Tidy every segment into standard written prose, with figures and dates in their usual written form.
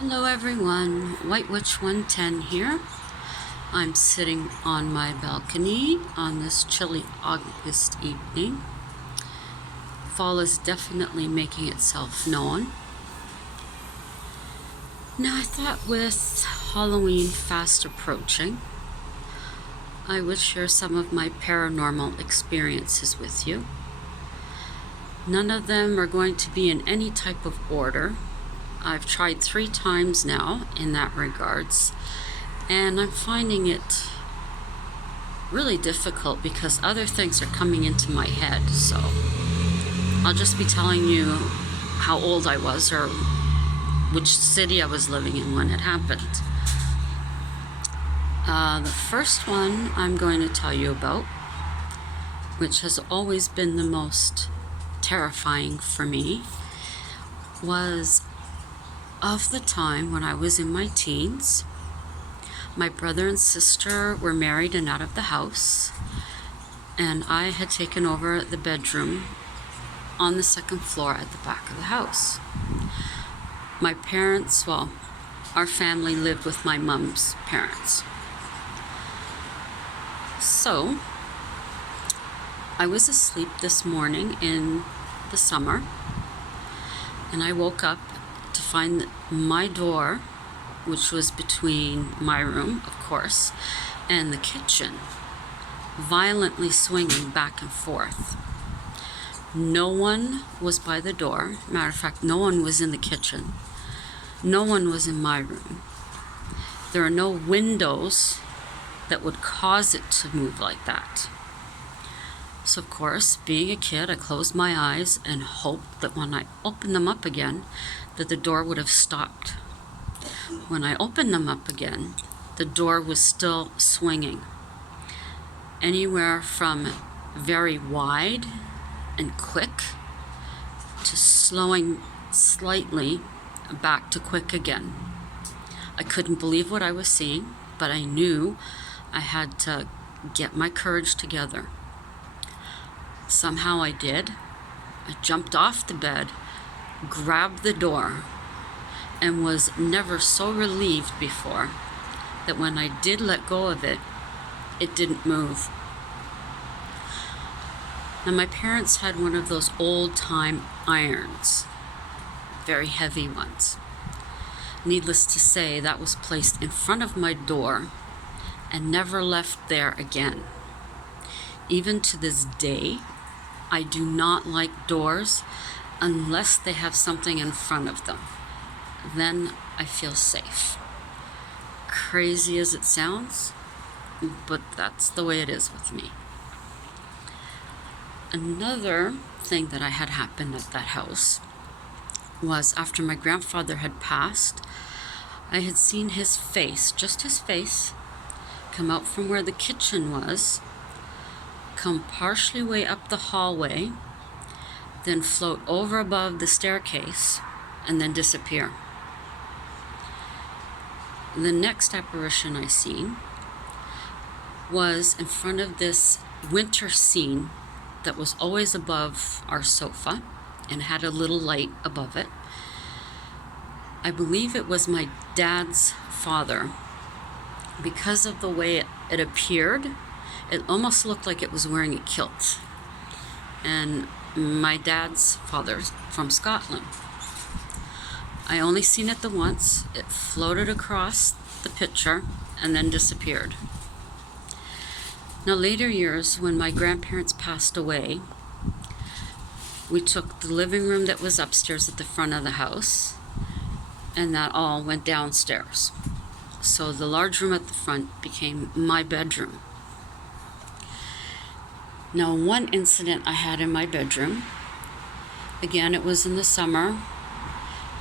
Hello everyone, White Witch 110 here. I'm sitting on my balcony on this chilly August evening. Fall is definitely making itself known. Now I thought with Halloween fast approaching, I would share some of my paranormal experiences with you. None of them are going to be in any type of order. I've tried 3 times now in that regards, and I'm finding it really difficult because other things are coming into my head. So I'll just be telling you how old I was or which city I was living in when it happened. The first one I'm going to tell you about, which has always been the most terrifying for me, was of the time when I was in my teens. My brother and sister were married and out of the house, and I had taken over the bedroom on the 2nd floor at the back of the house. My parents, well, our family lived with my mom's parents. So, I was asleep this morning in the summer, and I woke up to find that my door, which was between my room, of course, and the kitchen, violently swinging back and forth. No one was by the door. Matter of fact, no one was in the kitchen. No one was in my room. There are no windows that would cause it to move like that. So of course, being a kid, I closed my eyes and hoped that when I opened them up again, that the door would have stopped. When I opened them up again, the door was still swinging. Anywhere from very wide and quick to slowing slightly back to quick again. I couldn't believe what I was seeing, but I knew I had to get my courage together. Somehow I did. I jumped off the bed, grabbed the door, and was never so relieved before that when I did let go of it, it didn't move. Now my parents had one of those old-time irons, very heavy ones. Needless to say, that was placed in front of my door and never left there again. Even to this day, I do not like doors unless they have something in front of them. Then I feel safe. Crazy as it sounds, but that's the way it is with me. Another thing that I had happened at that house was after my grandfather had passed, I had seen his face, just his face, come out from where the kitchen was, come partially way up the hallway, then float over above the staircase, and then disappear. The next apparition I seen was in front of this winter scene that was always above our sofa and had a little light above it. I believe it was my dad's father. Because of the way it appeared, it almost looked like it was wearing a kilt. And my dad's father's from Scotland. I only seen it the once. It floated across the picture and then disappeared. Now later years, when my grandparents passed away, we took the living room that was upstairs at the front of the house, and that all went downstairs. So the large room at the front became my bedroom. Now one incident I had in my bedroom, again it was in the summer,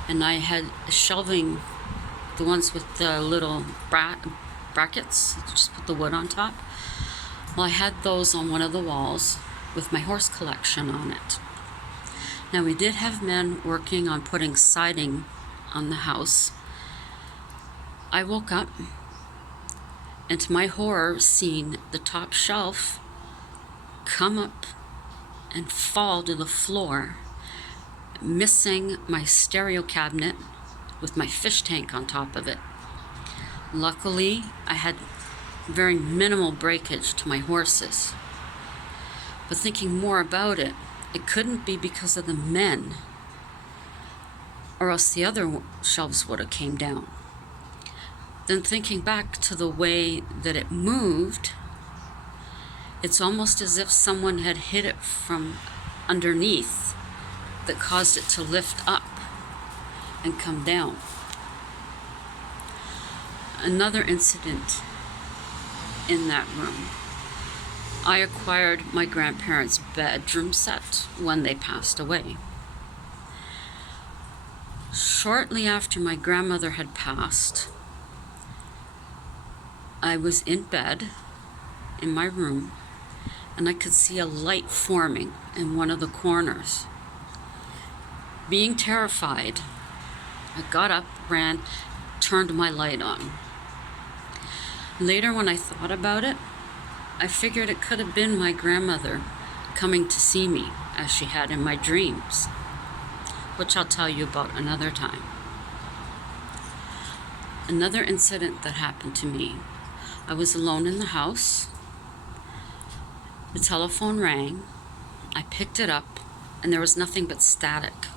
and I had shelving, the ones with the little brackets, just put the wood on top. Well, I had those on one of the walls with my horse collection on it. Now we did have men working on putting siding on the house. I woke up and to my horror seen the top shelf come up and fall to the floor, missing my stereo cabinet, with my fish tank on top of it. Luckily, I had very minimal breakage to my horses. But thinking more about it, it couldn't be because of the men, or else the other shelves would have came down. Then thinking back to the way that it moved, it's almost as if someone had hit it from underneath that caused it to lift up and come down. Another incident in that room. I acquired my grandparents' bedroom set when they passed away. Shortly after my grandmother had passed, I was in bed in my room, and I could see a light forming in one of the corners. Being terrified, I got up, ran, turned my light on. Later, when I thought about it, I figured it could have been my grandmother coming to see me, as she had in my dreams, which I'll tell you about another time. Another incident that happened to me. I was alone in the house. The telephone rang. I picked it up, and there was nothing but static.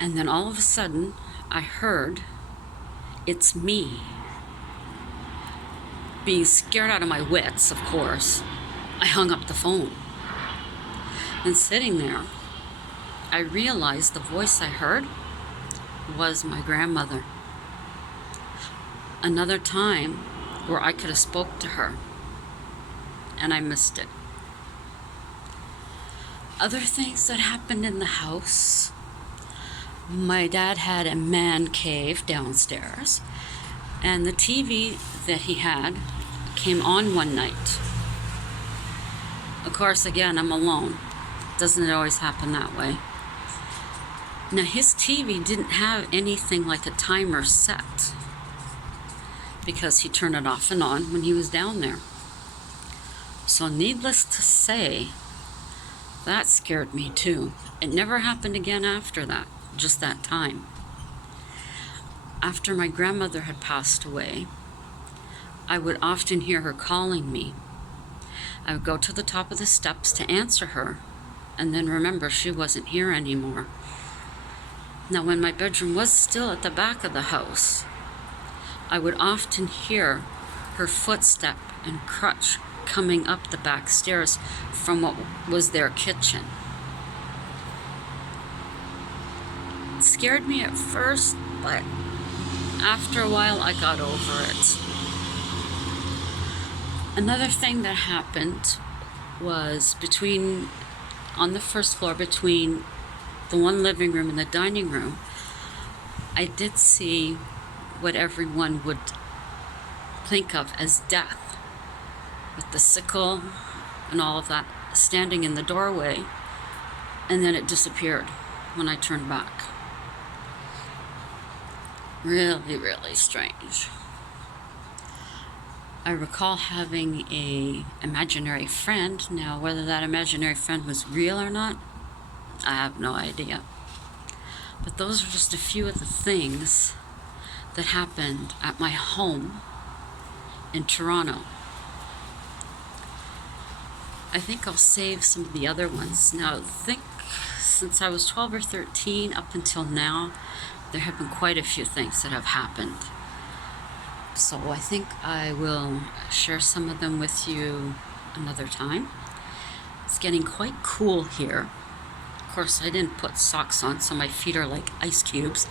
And then all of a sudden, I heard, "It's me." Being scared out of my wits, of course, I hung up the phone. And sitting there, I realized the voice I heard was my grandmother. Another time where I could have spoke to her, and I missed it. Other things that happened in the house. My dad had a man cave downstairs, and the TV that he had came on one night. Of course, again, I'm alone. Doesn't it always happen that way? Now, his TV didn't have anything like a timer set, because he turned it off and on when he was down there. So needless to say, that scared me too. It never happened again after that, just that time. After my grandmother had passed away, I would often hear her calling me. I would go to the top of the steps to answer her, and then remember she wasn't here anymore. Now, when my bedroom was still at the back of the house, I would often hear her footstep and crutch coming up the back stairs from what was their kitchen. It scared me at first, but after a while I got over it. Another thing that happened was on the first floor between the one living room and the dining room, I did see what everyone would think of as death, with the sickle and all of that standing in the doorway, and then it disappeared when I turned back. Really, really strange. I recall having an imaginary friend. Now, whether that imaginary friend was real or not, I have no idea. But those are just a few of the things that happened at my home in Toronto. I think I'll save some of the other ones. Now, since I was 12 or 13 up until now, there have been quite a few things that have happened. So I think I will share some of them with you another time. It's getting quite cool here. Of course, I didn't put socks on, so my feet are like ice cubes.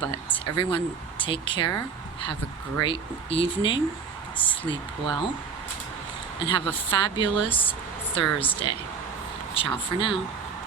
But everyone, take care. Have a great evening. Sleep well. And have a fabulous Thursday. Ciao for now.